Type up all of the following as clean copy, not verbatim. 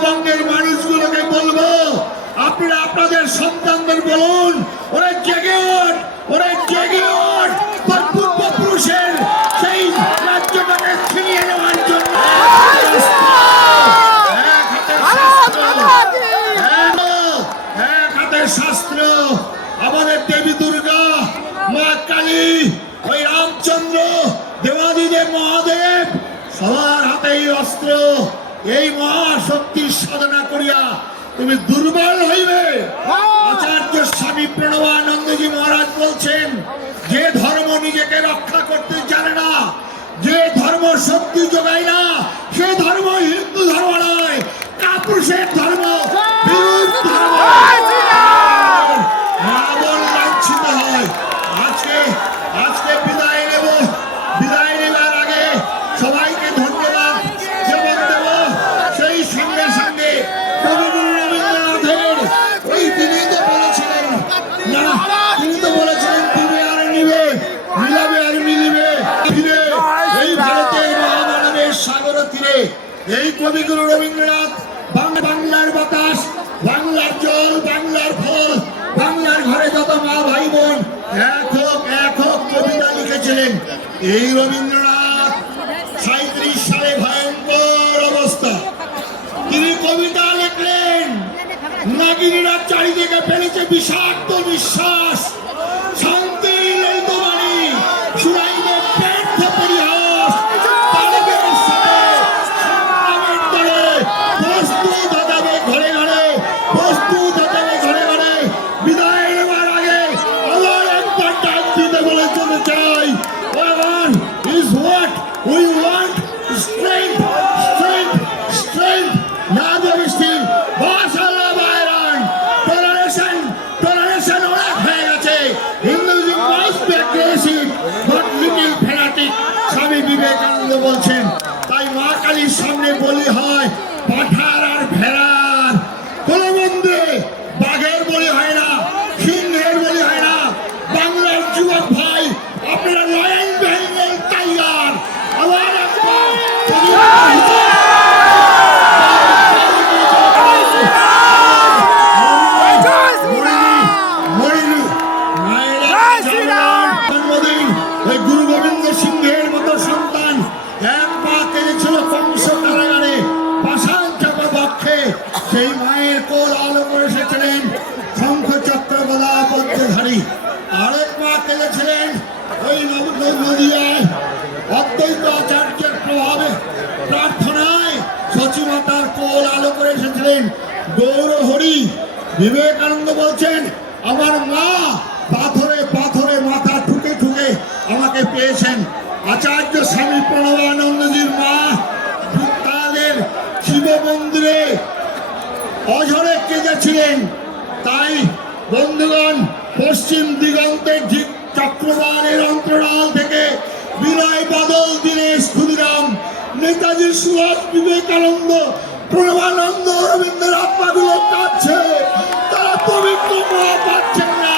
উত্তরবঙ্গের মানুষগুলোকে বলবো, আপনারা আপনাদের সন্তানদের বলুন, ওরা জেগে ওঠ, ওরা জেগে ওঠ, তোর পূর্বপুরুষের সেই রাজ্যটাকে ছিনিয়ে নেওয়ার জন্য এক হাতে শাস্ত্র, আমাদের দেবী দুর্গা, মা কালী, ওই রামচন্দ্র, দেবাদিদেব মহাদেব, সবার হাতেই অস্ত্র। এই মহাশক্তির সাধনা করিয়া তুমি দুর্বল হইবে। আচার্য স্বামী প্রণবানন্দজি মহারাজ বলছেন, যে ধর্ম নিজেকে রক্ষা করতে জানে না, যে ধর্ম শক্তি যোগায় না, সে ধর্ম হিন্দু ধর্ম নয়, কাপুরুষের ধর্ম, বিরোধ ধর্ম। রাবণ লাঞ্ছিত হয়। আজকে বিদায় নেব। বিদায় নেবার আগে সবাইকে ধন্যবাদ যেমন দেব, সেই সঙ্গে সঙ্গে কবিগুরু রবীন্দ্রনাথের ওই তিনি তো বলেছিলেন, না তিনি তো বলেছিলেন দিবে আর নিবে, মিলাবে আর মিলিবে ফিরে, এই ভারতের মহামানবের সাগর তীরে এই কবিগুরু রবীন্দ্রনাথ বাংলার বাতাস, বাংলার জল, বাংলার ফল, বাংলার ঘরে যত মা ভাই বোন এক হোক কবিতা লিখেছিলেন। এই রবীন্দ্রনাথ 37 সালে ভয়ঙ্কর অবস্থা, তিনি কবিতা লিখলেন। নাগিনীরা চারিদিকে ফেলেছে বিষাক্ত নিঃশ্বাস, শান্তি ললিত বাণী শুনাইবে ব্যর্থ পরিহাস, তালিবের সাথে সংগ্রামের দলে প্রস্তুত হতে হবে ঘরে ঘরে, প্রস্তুত হতে হবে ঘরে ঘরে। বিদায় নেবার আগে আল্লাহর একবার ডাক দিতে বলে চলে চাই, one is what we want, strength, strength, strength, not wasting, বাসাল্লাহ বাইরান, toleration, toleration অনেক হয়ে গেছে, Hinduism must be aggressive, but little fanatic, Swami Vivekananda বলছেন। তাই মা কালীর সামনে বলি হয় পাঠার আর ভেড়ার, কোন মন্দিরে বাঘের বলি হয় না, সিংহের বলি হয় না। বাংলার যুবক ভাই, আপনারা লয়েন বেহেঙ্গল টাইগার, আবার একবার জন্মদিন এই গুরু গোবিন্দ সিংহের মতো সন্তান এক পা কেঁদেছিল কংস কারাগারে, পাষাণ চাপা বক্ষে, সেই মায়ের কোল আলো করে এসেছিলেন শঙ্খ চক্র গদা পদ্মধারী। আরেক মা কেঁদেছিলেন ওই নদিয়ায় অদ্বৈত আচার্যের প্রভাবে প্রার্থনায় সচিমাতার কোল আলো করে এসেছিলেন গৌর হরি। বিবেকানন্দ বলছেন, আমার মা পাথরে পাথরে মাথা ঠুকে ঠুকে আমাকে পেয়েছেন। আচার্য স্বামী প্রণবানন্দজির মা তাদের শিব মন্দিরে অঝরে কেঁদেছিলেন। তাই বন্ধুগণ, পশ্চিম দিগন্তের চক্রবালের অন্তরাল থেকে বিনয় বাদল, দীনেশ ক্ষুদিরাম, নেতাজি সুভাষ, বিবেকানন্দ, প্রণবানন্দ, রবীন্দ্রনাথ পাগুলো কাঁদছে, তারা পবিত্র মা পাচ্ছেন না,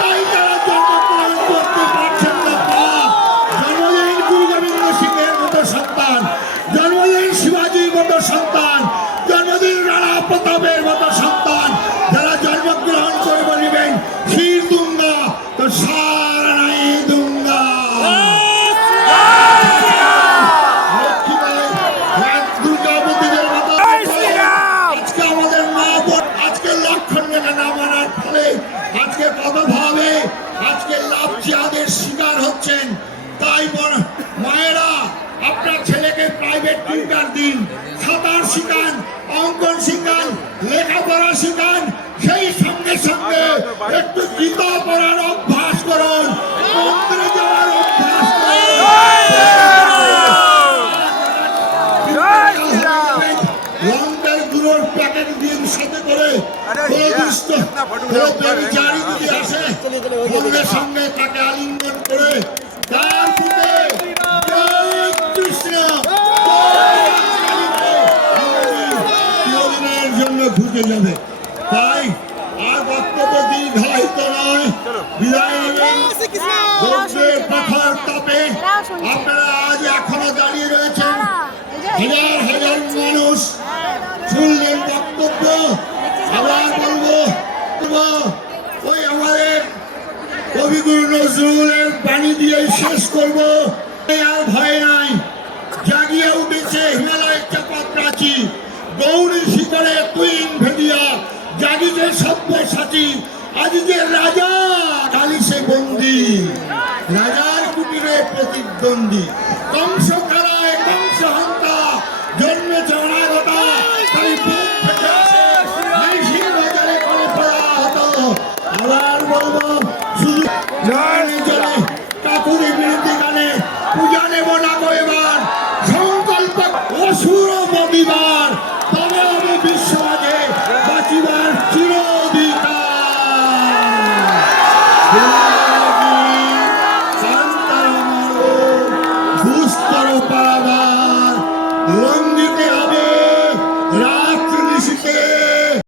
তাই তারা জন্মগ্রহণ করতে পারছেন না। জন্মদিন গুরু গোবিন্দ সিংহের মতো সন্তান, জন্মদিন শিবাজির মতো সন্তান, জন্মদিন রাণা প্রতাপের মতো সন্তান, যারা জন্মগ্রহণ করে বলিবেন ক্ষীর দুঙ্গা তো সারা নাই দুঙ্গা। দুর্গাপতিদের মতো আজকে আমাদের মা বোন আজকে লক্ষণ রেখা না মানার ফলে আজকে কতভাবে আজকে লাভ জিহাদের শিকার হচ্ছেন। তাই মায়েরা, আপনার ছেলেকে প্রাইভেট টিউটার দিন, সাঁতার শিখান, অঙ্কন শিখান, লেখাপড়া শিখান, সেই সঙ্গে সঙ্গে একটু গীতা পড়ার অভ্যাস করুন, মন্দিরে যাওয়ার অভ্যাস করুন। লঙ্কার গুঁড়োর প্যাকেট দিন সাথে করে বেবিচারি যদি আসে, সঙ্গে সঙ্গে তাকে আলিঙ্গন করে তার বুকে জয় কৃষ্ণ চিরদিনের জন্য ঢুকে যাবে। তাই আর বক্তব্য দীর্ঘায়িত নয়, বিদায় নেবেন। রৌদ্রের প্রখর তাপে আপনারা আজ এখনো দাঁড়িয়ে রয়েছেন, হাজার হাজার মানুষ শুনলেন আবার বলবো ওই আমাদের কবিগুরু নজরুলের বাণী দিয়ে শেষ করবো। আর ভয় নাই, জাগিয়ে উঠেছে হিমালয়ের চাপা প্রাচী, গৌরী শিখরে কুইন ভেদিয়া, জাগিছে সব্যসাচী, আজ যে রাজা কালি সে বন্দী, রাজার কুটিরে প্রতিদ্বন্দ্বী, কংস খেলায় কংস হন্তা, জন্মেছে অনাগতা, তাই বুক ফেটে আছে, মেশিন বাজারে করে পড়া হতো। আবার বলবো শুধু জয়নে চলে কাকুরি বিরোধী গানে পূজা নেব না গো এবার, সংকল্প অসুর ববিবার, তবে হবে বিশ্ব মাঝে বাঁচিবার চির লঙ্ঘিতে হবে রাত্রি নিশীথে